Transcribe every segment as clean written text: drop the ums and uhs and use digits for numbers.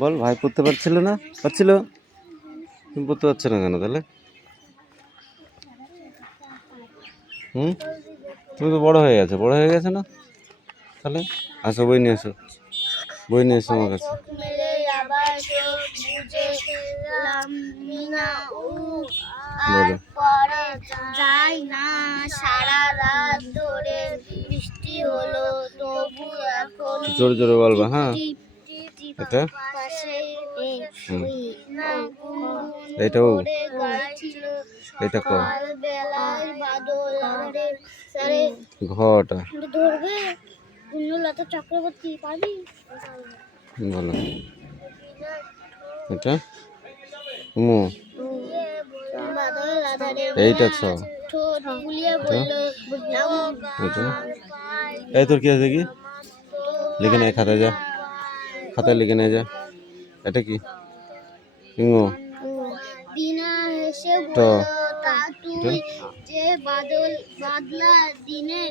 বল, ভাই পড়তে পারছিল না? পারছিল? তুমি পড়তে পারছো না কেন তাহলে? তুমি তো বড় হয়ে গেছো, বড় হয়ে গেছে না? তাহলে আসো, বই নিয়ে এসো, বই নিয়ে এসো আমার কাছে। বলো। যাই না সারা রাত ধরে বৃষ্টি হলো তবু এখন জোরে জোরে বলবা, হ্যাঁ। এটা এটাও এটা ক ঘটা ধরবে কুণ্ডলতা চক্রবর্তী পারবি? বলো। এটা মু, এইটা ছ, এটা এই তোর কি আছে দেখি, লিখে নে খাতায়, যা খাতায় লিখে নে যা। এটা কি? ইঙ্গো দিনা হেসে ট, তা তুই যে বাদল বাদলা দিনে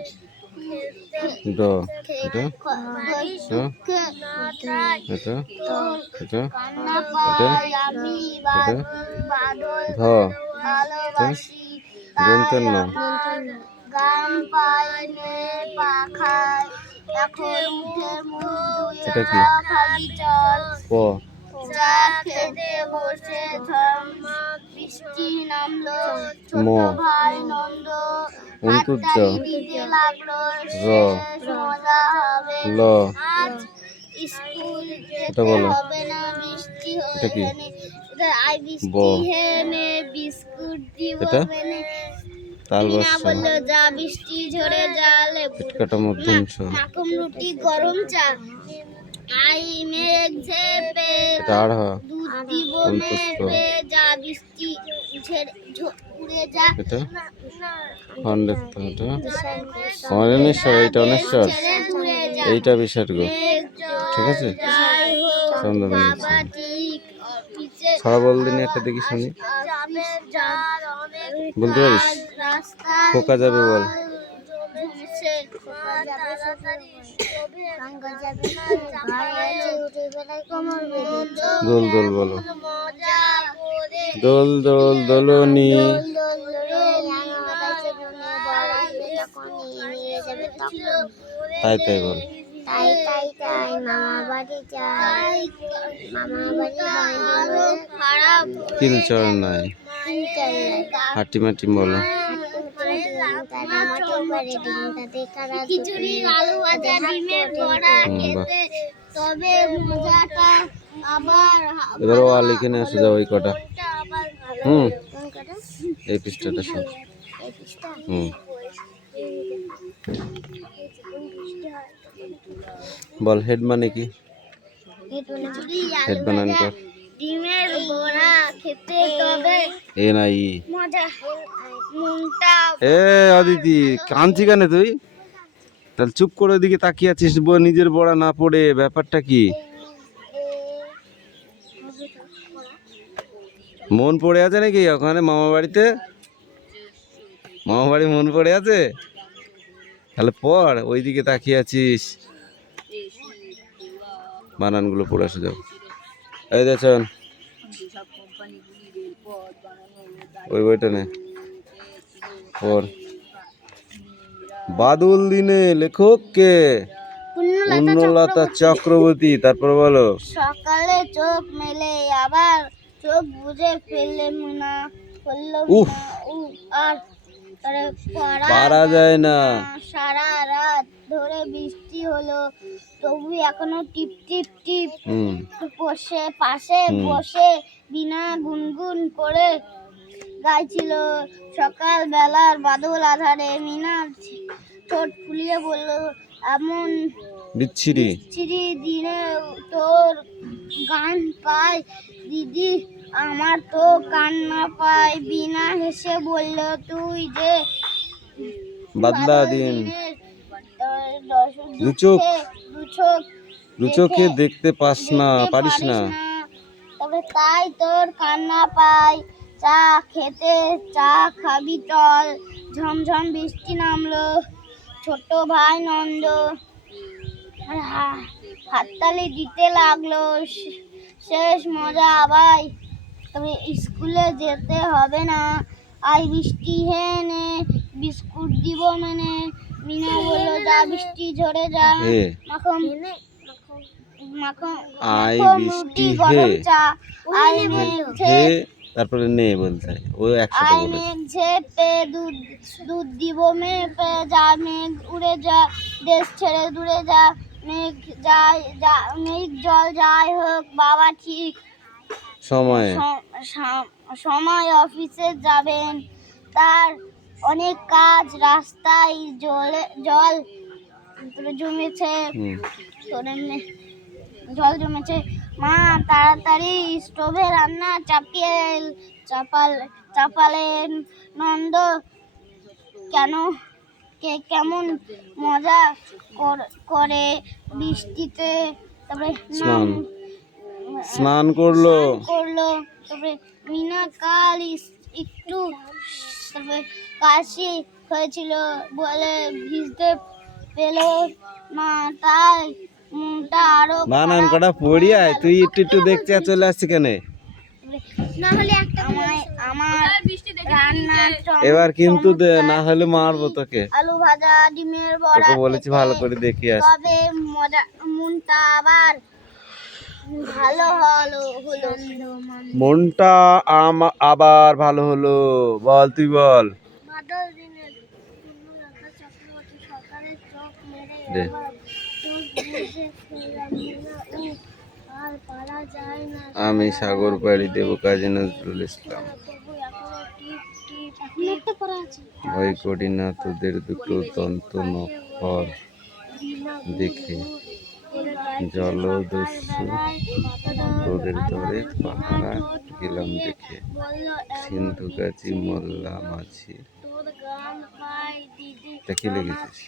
ড, এটা এটা এটা কান্না পাই আমি বাদল ধ, ভালোবাসি দন্তের ন, গান পাই পাখায় এখন মুখের মুখ এটা কি? খাবি চল প, চা খেতে বসে ঝরমা বৃষ্টি নামলো ছোট ভাই নন্দ অন্তর্য, দিতে লাগলো র, মজা হবে ল, আজ স্কুল এটা যেতে বলো। হবে না বৃষ্টি এটা কি? আই ব, বৃষ্টি হেনে বিস্কুট দিব এটা মেনে তাল না বর্ষা, বললো যা বৃষ্টি ঝরে যালে পেটকাটা মধ্যাংশ, মাখন রুটি গরম চা আই মেঘ ঝেপে এটা আড়া, দুধ দিব অন্তুষ্ট, মেপে যা বৃষ্টি উড়ে যা এটা খণ্ডেত্ব, এটা অনেশ্বর, এইটা অনেশ্বর, এইটা বিসর্গ, ঠিক আছে। বাবা ঠিক অফিসে ছড়া বল দিনে একটা দেখি শুনি, বলতে পারিস? খোকা যাবে বল। দোল দোল বলো। দোল দোল দোলনি, তাই তাই বল। তাই তাই তাই মামা বাড়ি যাই মামা বাড়ি খারাপ কিলচর নাই, হাটি মাটি বলো। খিচুড়ি আলু ভাজা ডিমের বড়া খেতে তবে মজাটা আবার এবার ও আল এখানে আসে যাও, ওই কটা এই পৃষ্ঠাটা সব বল। হেড মানে কি? হেড বানান কর। ডিমের বড়া খেতে তবে এ নাই মজা মনটা এ অদিতি, কাঁদছি কেন তুই? তাহলে চুপ করে ওদিকে তাকিয়ে আছিস, নিজের বড়া না পড়ে, ব্যাপারটা কি? মন পড়ে আছে নাকি ওখানে মামা বাড়িতে? মামা বাড়ি মন পড়ে আছে? তাহলে পড়, ওইদিকে তাকিয়ে আছিস। বানানগুলো পড়ে আসে যাও। এই দেখছেন ওই বইটা নে পড়। বাদল দিনে লেখক কে? পূর্ণলতা চক্রবর্তী। তারপর বলো। সকালে চোখ মেলে আবার চোখ বুজে ফেললে না উফ, আর পারা যায় না। সারা রাত ধরে বৃষ্টি হলো তবু এখনো টিপ টিপ টিপ বসে পাশে বসে বিনা গুনগুন করে গাইছিল। সকাল বেলার বাদল আধারে মিনা ঠোঁট ফুলিয়ে বলল, এমন বিচ্ছিরি দিনে তোর গান পাই দিদি, আমার তো কান্না পায়। বিনা হেসে বলল, তুই যে বাদলা দিন দুচোখে দেখতে পারিস না, তবে তাই তোর কান্না পাই। চা খেতে চা খাবি চল। ঝমঝম বৃষ্টি নামলো ছোট ভাই নন্দ হাততালি দিতে লাগলো। শেষ মজা আবার, তবে স্কুলে যেতে হবে না। আই বৃষ্টি হেনে বিস্কুট দিব মেনে। মিনা বলল যা বৃষ্টি ঝরে যা। হে মাখন মাখন আই মাখন বৃষ্টি রুটি হে গরম চা। আই মেঘ হে তারপরে নে বলতে হয়, ও একসাথে আই বলে। মেঘ ঝেপে দুধ দুধ দিব মেপে যা। মেঘ উড়ে যা দেশ ছেড়ে দূরে যা। মেঘ যায় যা মেঘ জল যাই হোক বাবা ঠিক সময় সময় অফিসে যাবেন। তার অনেক কাজ, রাস্তায় জল জমেছে। তোর এমনি জল জমেছে। মা তাড়াতাড়ি স্টোভে রান্না চাপালেন। নন্দ কেন কেমন মজা করে বৃষ্টিতে। তারপরে স্নান করলো। তারপরে মিনা কাল একটু তারপরে কাশি হয়েছিল বলে ভিজতে পেল না, তাই মনটা আরো বানান কটা পড়ি আয়, তুই একটু একটু দেখতে আর চলে আসছি কেন? না হলে আমার রান্নার এবার কিন্তু না হলে মারবো তোকে। আলু ভাজা ডিমের বড়া তোকে বলেছি ভালো করে দেখি আস। তবে মজা মনটা আবার ভালো হলো। মনটা আবার ভালো হলো। বল তুই বল। বাদল দিনের পূর্ণরেখা চক্রবর্তী সরকারের চোখ মেরে দে। আমার চোখ বুঝে ফেললাম না, আর পারা যায় না। আমি সাগর পাড়ি দেব কাজী নজরুল ইসলাম। তবু এখনো টিপ টিপ টিপ করা আছে। ভয় করি না তোদের দুটো দন্ত নখর দেখে, জলদস্যু তোদের ধরে পাহারা গেলাম দেখে। সিন্ধু গাছি মোল্লা মাছি। তা কি লিখেছিস?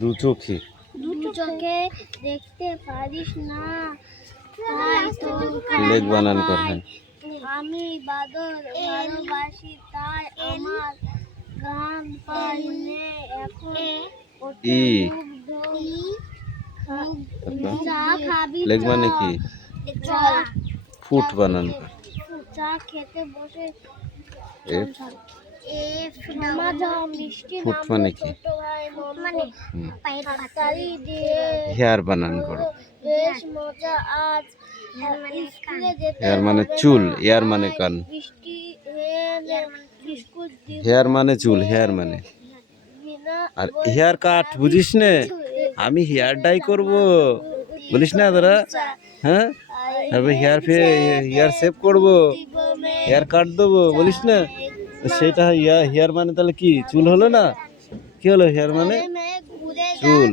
দু চোখে দেখতে পারিস না, লেখ বানান কর। হ্যাঁ আমি বাদল ভালোবাসি তাই আমার গান পাইনে এখন ই চা খাবি লেখ মানে কি? ফুট বানান কর। চা খেতে বসে এফ মিষ্টি ফুট মানে কি? হেয়ার বানান করো। বেশ মজা আজ স্কুলে যেতে হেয়ার মানে চুল, এয়ার মানে কান। বৃষ্টি বিস্কুট হেয়ার মানে চুল, হেয়ার মানে। আর হেয়ার কাট বুঝিস না? আমি হেয়ার ডাই করব বলিস না তোরা? হ্যাঁ তারপরে হেয়ার সেভ করবো, হেয়ার কাট দেবো বলিস না? সেটা হেয়ার মানে তাহলে কি চুল হলো না? কি হলো হেয়ার মানে? চুল।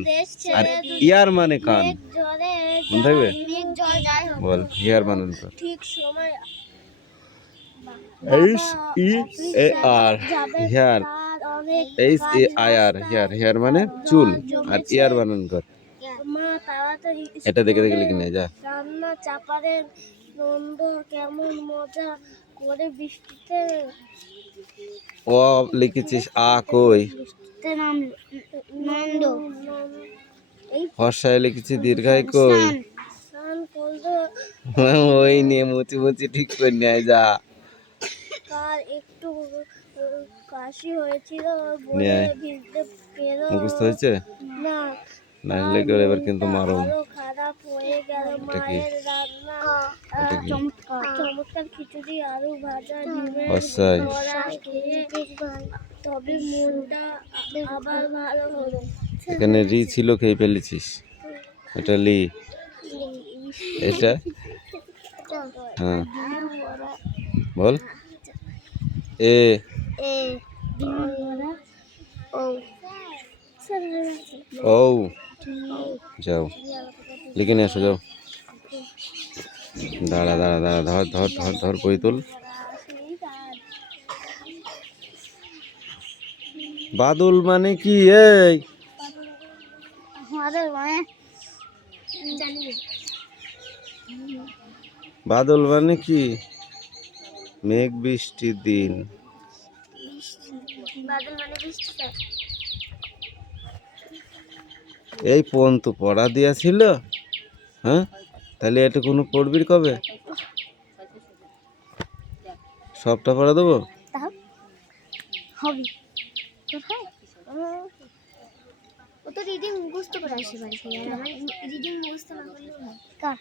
আর ইয়ার মানে কান। মনে থাকবে? বল হেয়ার বানান কর। ঠিক সময় HEAR hear, HAIR hair, hair মানে চুল। আর ইয়ার বানান কর। মা তাড়াতাড়ি এটা দেখে দেখে লিখে নে যা। রান্না চাপালেন। নন্দ কেমন মজা করে বৃষ্টিতে। ও লিখেছিস আ কই? নাম নন্দ। হর্ষায় লিখেছি দীর্ঘায় কই? স্নান করলো। ওই নিয়ে মুচি মুচি ঠিক করে নিয়ে যা। কার একটু কাশি হয়েছিল বলে ভিজতে পেল মুখস্থ হয়েছে না। না হলে এবার কিন্তু মারো। আরো খারাপ হয়ে গেল। মায়ের রান্না চমৎকার খিচুড়ি আলু ভাজা ডিমের বড়া খেয়ে তবে মনটা আবার ভালো হলো। এখানে রি ছিল খেয়ে ফেলেছিস। এটা লি, এটা হ্যাঁ বল। এ ও যাও লিখে নিয়ে আসো যাও। দাঁড়া দাঁড়া দাঁড়া ধর ধর ধর ধর বই তোল। বাদল মানে কি? এই বাদল মানে কি? মেঘ বৃষ্টির দিন। বাদল মানে বৃষ্টি স্যার। এই পর্যন্ত পড়া দিয়া ছিল, হ্যাঁ? তাহলে এটা কোনো পড়বি কবে? সবটা পড়া দেবো? তাও হবে কোথায়? ও তো রিডিং মুখস্থ করে আসে বাড়ি থেকে, আর আমার রিডিং মুখস্থ না করলেও হয়। কার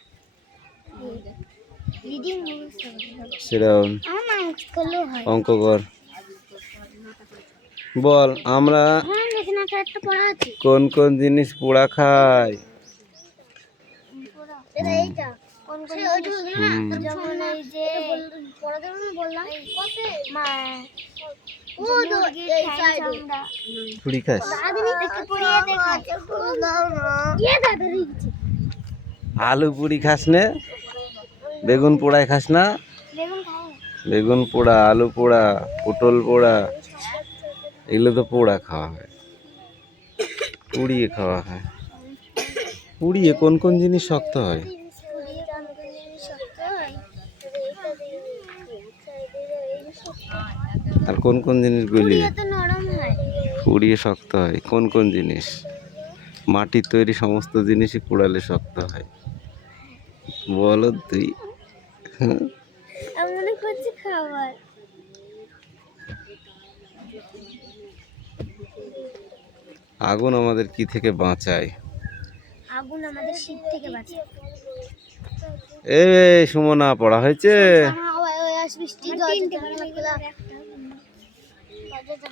রিডিং মুখস্থ করতে হবে? সেটা আমার না মুখস্থ করলেও হয়। অঙ্ক কর। বল আমরা হ্যাঁ, এখানে একটা পড়া আছে। কোন কোন জিনিস পোড়া খাই? এটা এইটা কোন কোন যেমন এই যে পড়াতে আমি বললাম মা ও তো এই সাইডে পুরি খাস? দাদিনি থেকে পড়িয়ে দেখা দাও না কে দাদিনি দিচ্ছে? আলু পুরি খাস না? বেগুন পোড়াই খাস না? বেগুন খাও? বেগুন পোড়া, আলু পোড়া, পটল পোড়া, এগুলো তো পোড়া খাওয়া হয়, পুড়িয়ে খাওয়া হয়। পুড়িয়ে কোন কোন জিনিস শক্ত হয়? আর কোন কোন জিনিস গলিয়ে? নরম হয়। পুড়িয়ে শক্ত হয় কোন কোন জিনিস? মাটির তৈরি সমস্ত জিনিসই পোড়ালে শক্ত হয়। বলো তুই। আমি মনে করছি খাবার। আগুন আমাদের কি থেকে বাঁচায়? আগুন আমাদের শীত থেকে বাঁচায়। এই সুমনা, পড়া হয়েছে?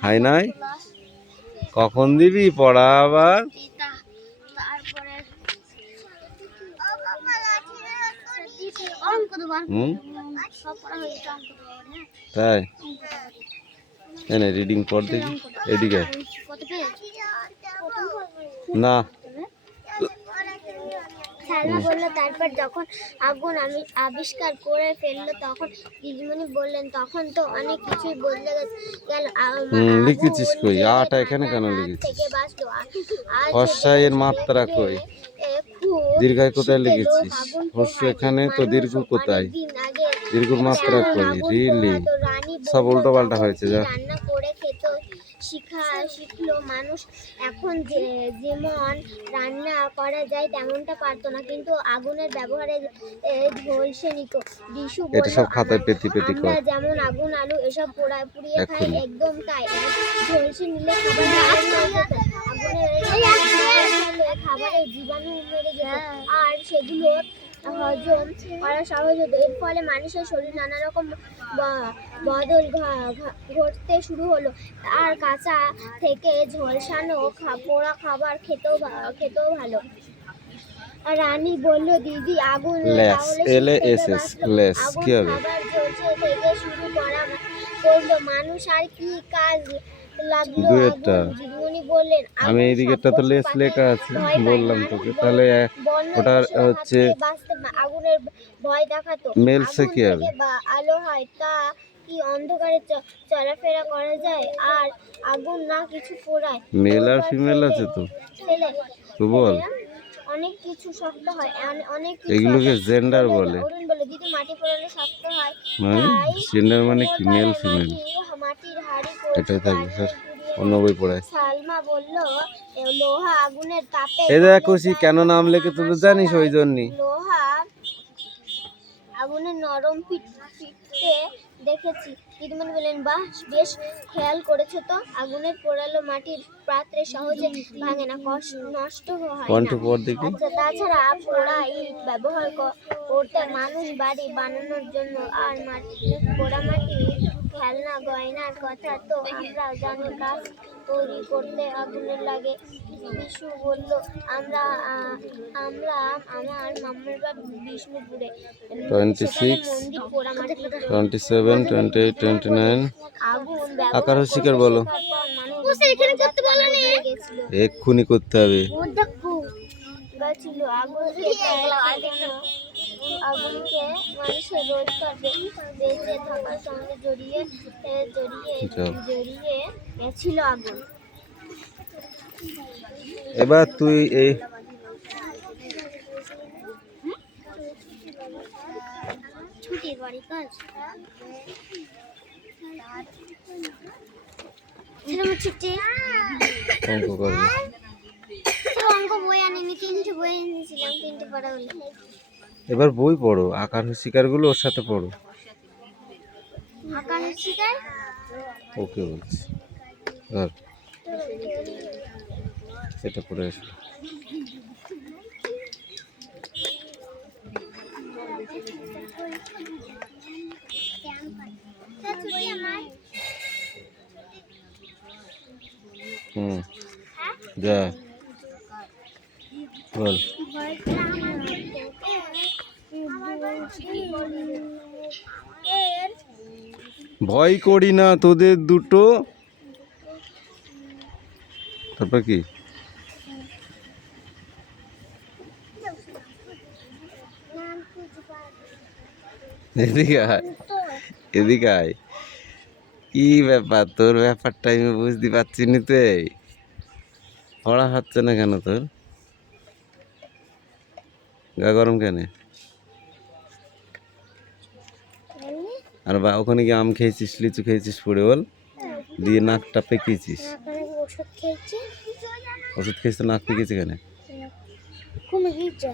হয় নাই? কখন দিবি পড়া আবার? তারপরে অঙ্ক দেবার সব পড়া হয়েছে, অঙ্ক দেবার। হ্যাঁ তাই এনে রিডিং পড় দেখি। এদিকে কত পেজ? না, সালমা বললো তারপর যখন আগুন আমি আবিষ্কার করে ফেললো তখন দিদিমণি বললেন তখন তো অনেক কিছুই বদলে গেল। লিখেছিস কই? আটা এখানে কেন লিখেছিস? থেকে বাঁচলো। হর্ষা এর মাত্রা কই? দীর্ঘায় কোথায় লিখেছিস? হর্ষ এখানে তো, দীর্ঘ কোথায়? দীর্ঘর মাত্রা কই? রিলি সব উল্টো পাল্টা হয়েছে। যা রান্না করে খেতে শিখলো মানুষ। এখন যেমন রান্না করা যায় তেমনটা পারতো না, কিন্তু আগুনের ব্যবহারে ঝলসে নিত। দিশু এটা সব খাতায় পেতি পেতি কর। আমরা যেমন আগুন আলু এসব পুড়িয়ে খাই, একদম তাই। ঝলসে নিলে খাবারের জীবাণু মরে যেত আর সেগুলো হজম করা সহজ হতো। এর ফলে মানুষের শরীর নানা রকম বদল ঘটতে শুরু হলো। আর কাঁচা থেকে ঝলসানো পোড়া খাবার খেতেও ভালো। রানী বলল দিদি আগুন কি হবে? খাবার জ্বলছে থেকে শুরু করলো, মানুষ আর কি কাজ লাগলো? দিদিমণি বললেন আমি এইদিকেরটা তো লেস লেখা আছে, বললাম তোকে। তাহলে ওটা হচ্ছে আগুনের ভয় দেখাতো। মেলসে কি হবে? আলো হয় তা কি অন্ধকারে চলাফেরা করা যায়? আর আগুন না কিছু পোড়ায়। মেল আর ফিমেল আছে তো, তো বল। অনেক কিছু শক্ত হয়, অনেক এগুলোকে জেন্ডার বলে। অরুণ বলে দিদি মাটি পোড়ালে শক্ত হয়, মানে জেন্ডার মানে কি? মেল ফিমেল মাটির হাড়ি এটাই থাকবে স্যার, অন্য বই পড়ায়। সালমা বলল লোহা আগুনের তাপে এই দেখ খুশি কেন নাম লেখে তুই তো জানিস, ওই জন্যই। লোহা আগুনের নরম ফিটতে দেখেছি। দিদিমণি বললেন বাহ, বেশ খেয়াল করেছো তো। আগুনের পোড়ালো মাটির পাত্রে সহজে ভাঙে না, নষ্ট হয় না। আচ্ছা, তাছাড়া পোড়া ইট ব্যবহার করতে মানুষ বাড়ি বানানোর জন্য, আর পোড়া মাটির খেলনা গয়নার কথা তো আমরা জানি। গাছ তৈরি করতে আগুনের লাগে। বিশু বলল আমার মামার বাড়ি বিষ্ণুপুরে। 26, 27, 28, 29 আকার শিকার বলো। এক্ষুনি করতে হবে। আগুনকে মানুষের রোজগার বেঁচে থাকার সঙ্গে জড়িয়ে গেছিল আগুন। এবার তুই এই ছুটির বাড়ি। অঙ্ক করবে। অঙ্ক বই আনিনি, 3টে বই এনেছিলাম, 3টে পড়া হলো। এবার বই পড়ো, আকার শিকারগুলো ওর সাথে পড়ো। আকার শিকার ওকে বলছি, ধর এটা পড়ে আসো। যা বল। ভয় করি না তোদের দুটো, তারপর কি? এদিকে আয়, এদিকে আয়। কি ব্যাপার তোর? ব্যাপারটা আমি বুঝতে পারছি না তো। পড়া হচ্ছে না কেন তোর? গা গরম কেন? আর বা ওখানে কি আম খেয়েছিস, লিচু খেয়েছিস পড়ে বল, দিয়ে নাকটা পেকেছিস? ওষুধ খেয়েছি। ওষুধ খেয়েছিস তো নাক পেকেছে কেন? কমে গিয়েছে।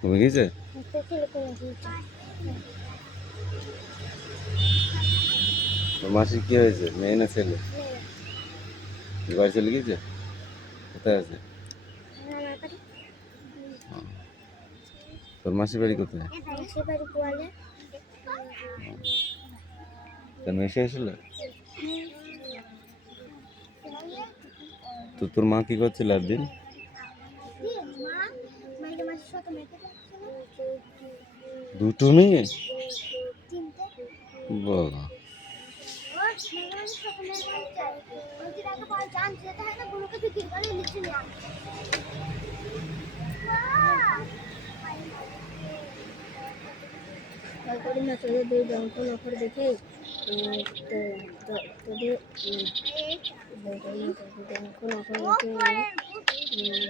কমে গিয়েছে? তোর মাসির কি হয়েছে, মেয়ে না ছেলে? বাড়ি চলে গিয়েছে? কোথায় আছে তোর মাসির বাড়ি? কোথায়? তোর মেসে এসেছিল তো? তোর মা কি করছিল একদিন? দুটো মেয়ে? বাবা, তোদের দুই জঙ্কল অফার দেখে তোদের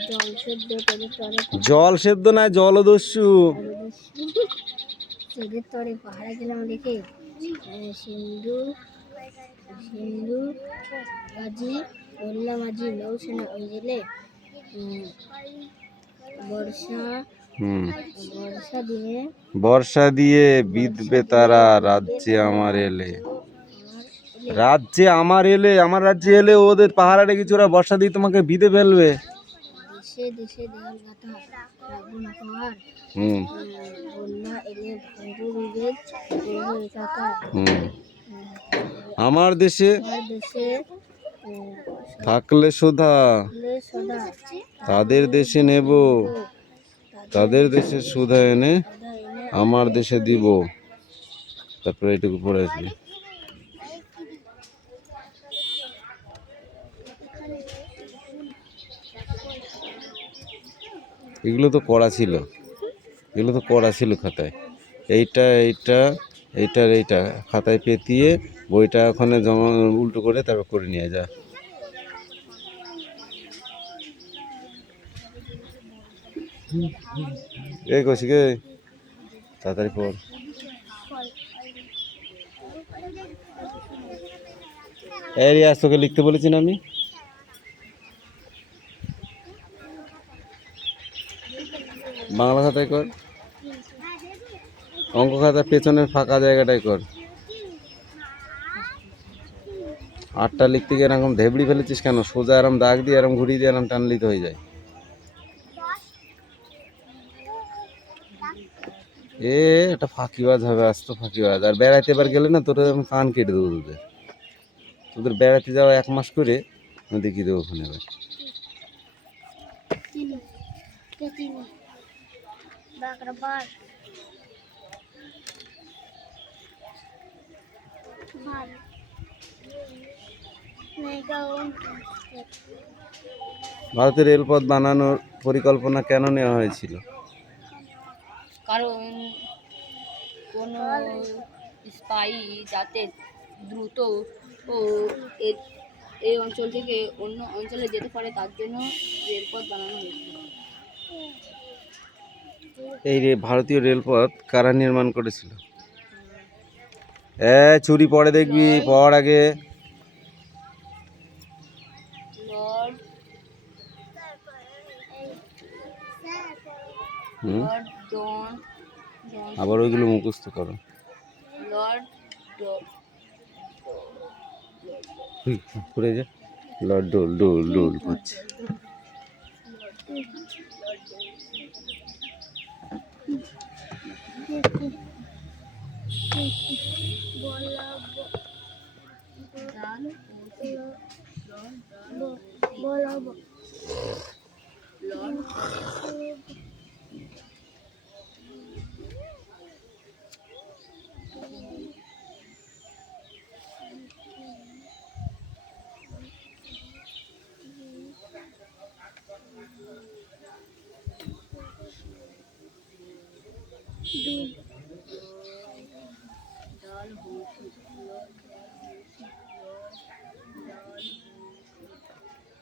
জল সেদ্ধ, তোদের তরে জল সেদ্ধ না, জলদস্যু। তোদের তরে পাহাড়ে গেলাম দেখে সিন্ধু সিন্ধু গাজী, মোল্লা মাঝি, নৌসেনা ওই জেলে বর্ষা বর্ষা দিয়ে বিধবে তারা রাজ্যে আমার এলে। রাজ্যে আমার এলে, আমার রাজ্যে এলে ওদের পাহাড়ে কিছু, ওরা বর্ষা দিয়ে তোমাকে বিধে ফেলবে। দেশে দেশে দেয়াল গাথা রাখবো না পাহাড়, বন্যা এলে ভাঙবো বিভেদ, করবো একাকার। আমার দেশে দেশে থাকলে সোধা, তাদের দেশে নেব, তাদের দেশে সুধা এনে আমার দেশে দিব। তারপরে এইটুকু পড়ে আসবে। এগুলো তো করা ছিল, এগুলো তো করা ছিল খাতায়। এইটা এইটা এইটার এইটা খাতায় পেতিয়ে বইটা ওখানে জমা উল্টো করে তারপর করে নিয়ে যা। এই কৌশিক, তাড়াতাড়ি পড়। এই রিয়াজ, তোকে লিখতে বলেছি না আমি? বাংলা খাতায় কর, অঙ্ক খাতার পেছনের ফাঁকা জায়গাটায় কর। 8টা লিখতে গিয়ে এরকম ধেবড়ি ফেলেছিস কেন? সোজা এরম দাগ দিয়ে এরম ঘুরিয়ে দিয়ে এরম টানলেই তো হয়ে যায়। এটা ফাঁকিবাজ হবে, আসতো ফাঁকিবাজ। আর বেড়াইতে এবার গেলে না তোদের আমি কান কেটে দেবো। তোদের বেড়াতে যাওয়া 1 মাস করে আমি দেখিয়ে দেবো ওখানে। এবার ভারতের রেলপথ বানানোর পরিকল্পনা কেন নেওয়া হয়েছিল? কারণ কোনো স্পাই যাতে দ্রুত ও এই অঞ্চল থেকে অন্য অঞ্চলে যেতে পারে, তার জন্য রেলপথ বানানো হয়েছিল। এই ভারতীয় রেলপথ কারা নির্মাণ করেছিল? ছুরি পরে দেখবি, পড় আগে। লর্ড হুম, লর্ড ডন আবার ওইগুলো মুখস্থ করো। লর্ড ঘুরে যা, লর্ড ডোল ডোল ডোল করছে।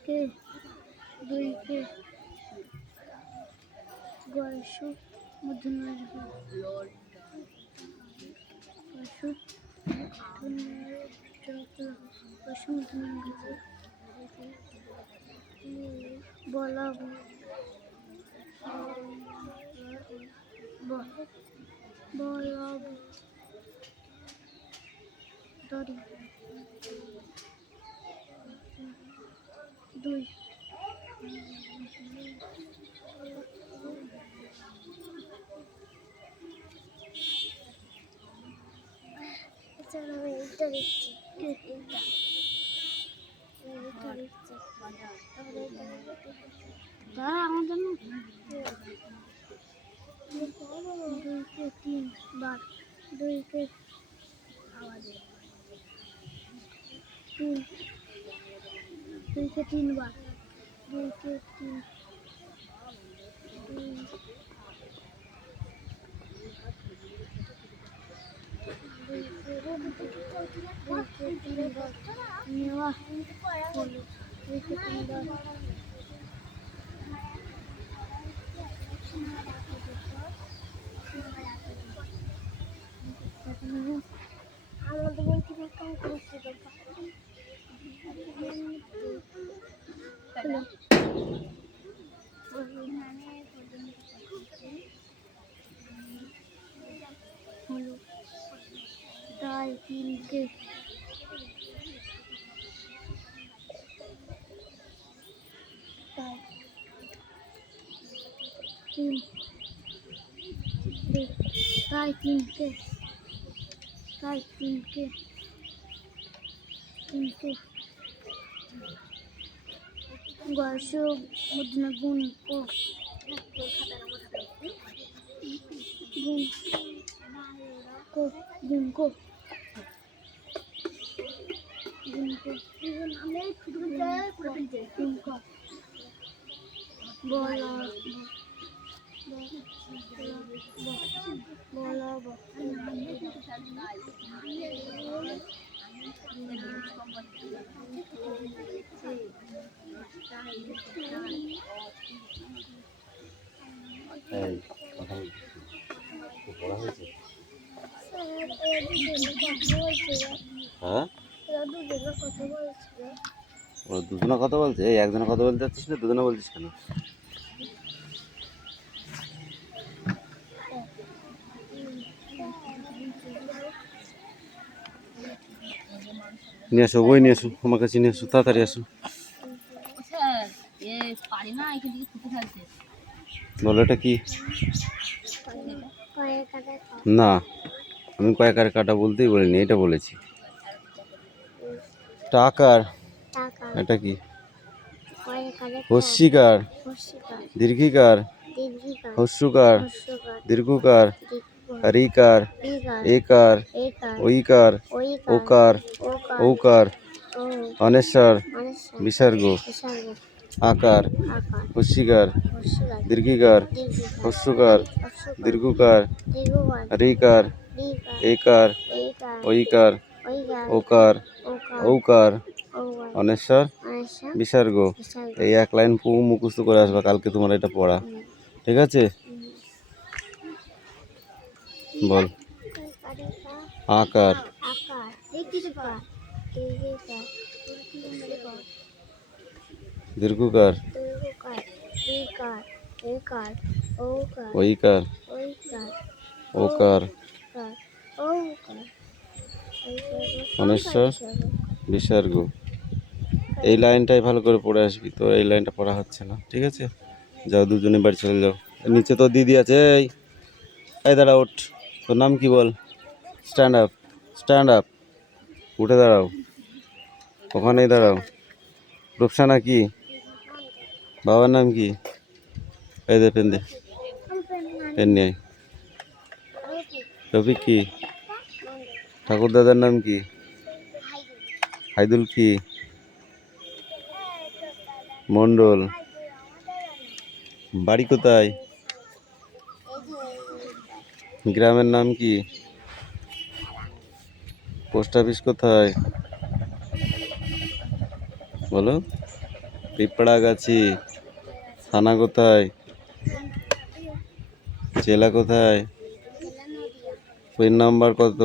কে দুই কে গয়সু মধ্যনাজ গয়সু গয়সু মধ্যনাজ বলাব বলাব দরি দুই আমি এটা লিখছি আমার জন্য দুইকে তিন বার দুইকে তিন দুইকে তিনবার দুইকে তিন নেওয়া হলো দুইকে তিনবার আমাদের বলতে কাম করছি হলো তাই তিনকে তাই তিন তাই তিনকে তাই তিনকে তিনকে গয়স মধ্যে গুণ কো গুণ কো গুণ কো গুণ কো আমি গুণ কো বলা বলাব এই কথা পড়া হয়েছে? হ্যাঁ, ওরা দুজনে কথা বলছে। এই একজনে কথা বলতে চাচ্ছিস না, দুজনে বলছিস কেন? নিয়ে আসো, বই নিয়ে আসো, আমার কাছে নিয়ে আসো, তাড়াতাড়ি আসো। স্যার এ পারি না এখান থেকে ফুটে ফেলছে বলো এটা কি? না, আমি কয়েকার কাটা বলতেই বলিনি, এটা বলেছি। টাকার এটা কি? হস্যিকার, দীর্ঘিকার, হস্যকার, দীর্ঘকার, রিকার, একার, ঐকার, ওকার, ঔকার, অনেশ্বর, বিসর্গ, আকার, হস্যিকার, দীর্ঘিকার, হস্যকার, দীর্ঘকার, রিকার, একার, ঐকার, ওকার, ঔকার, অনেশ্বর, বিসর্গ। এই এক লাইন মুখস্থ করে আসবা, কালকে তোমার এটা পড়া, ঠিক আছে? বল। আকার, আকার, দীর্ঘিকার, দীর্ঘিকার, দীর্ঘকার, দীর্ঘকার, ঋকার, একার, ওকার, ঐকার, ঐকার, ওকার, কার, ওকার, অনিশ্বর, বিসর্গ। এই লাইনটাই ভালো করে পড়ে আসবি, তোর এই লাইনটা পড়া হচ্ছে না, ঠিক আছে? যাও দুজনে বাড়ি চলে যাও। এর নিচে তো দিদি আছে। এই দাঁড়া, ওঠ। তোর নাম কি বল? স্ট্যান্ড আপ, স্ট্যান্ড আপ, উঠে দাঁড়াও, ওখানেই দাঁড়াও। রূপসানা কি? বাবার নাম কি? এই দে পেন দে, পেন নিয়ে আয়। রফিক কি? ঠাকুর দাদার নাম কি? হাইদুল কি? মন্ডল। বাড়ি কোথায়? গ্রামের নাম কি? পোস্ট অফিস কোথায় বলো? পিঁপড়াগাছি। থানা কোথায়? জেলা কোথায়? পিন নাম্বার কত?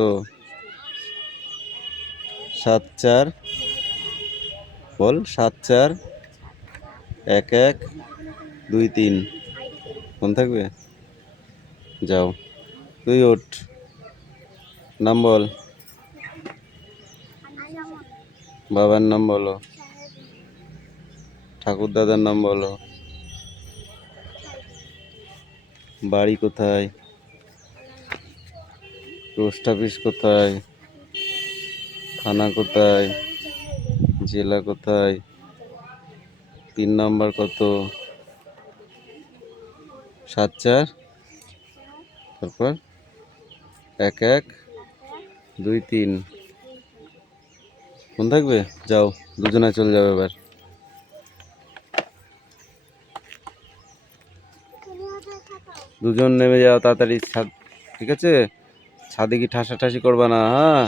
74 বল, 741123। মনে থাকবে? যাও, তুই ওঠ, নাম বল, বাবার নাম বলো, ঠাকুর দাদার নাম বলো, বাড়ি কোথায়, পোস্ট অফিস কোথায়, থানা কোথায়, জেলা কোথায়, পিন নাম্বার কত? 74, তারপর 1123। মনে থাকবে? যাও, দুজনে চলে যাবে এবার। দুজন নেমে যাও তাড়াতাড়ি ছাদ, ঠিক আছে? ছাদে কি ঠাসাঠাসি করবা না, হ্যাঁ?